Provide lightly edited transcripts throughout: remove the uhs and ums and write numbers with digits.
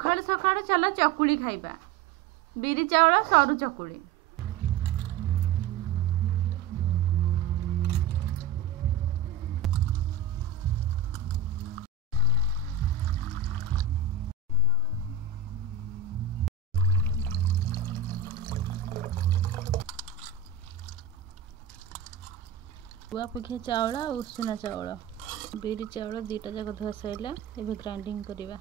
सकाळु सकाळु चल चकुली खाइबा। बिरी चाउल सरू चकुली। गुआ पुखिया चाउल उषुना चाउल बिरी चाउल दीटा जाक धुआ सारा एवं ग्राइंडिंग करवा।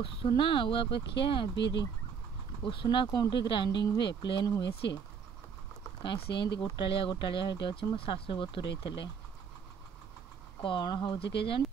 उषुना उआ पखिया बिरी उषुना कौटी ग्राइंडिंग हुए प्लेन हुए सी कहीं से गोटालिया गोटालिया हेटी अच्छे मो शाशु बतुरई कौन हूँ के जानी।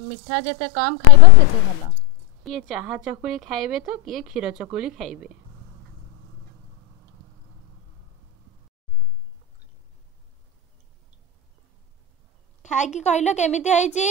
मिठा जिते कम खाइबा सेते भल। किए चाहा चकुली खाइबे तो किए क्षीर चकुली खाइबे। खाई कि कहलो केमिति आइची।